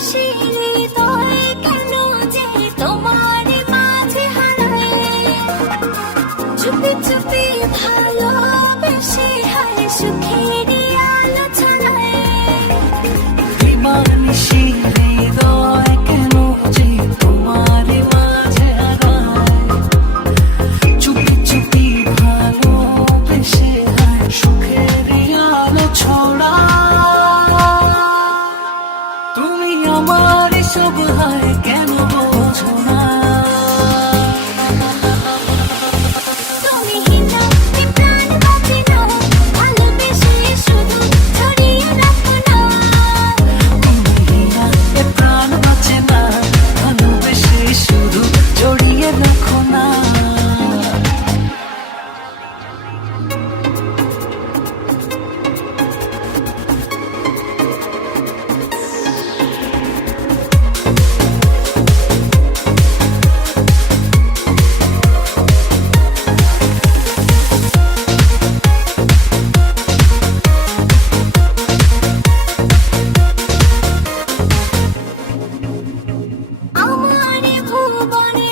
しいと আমার সব হায় Money.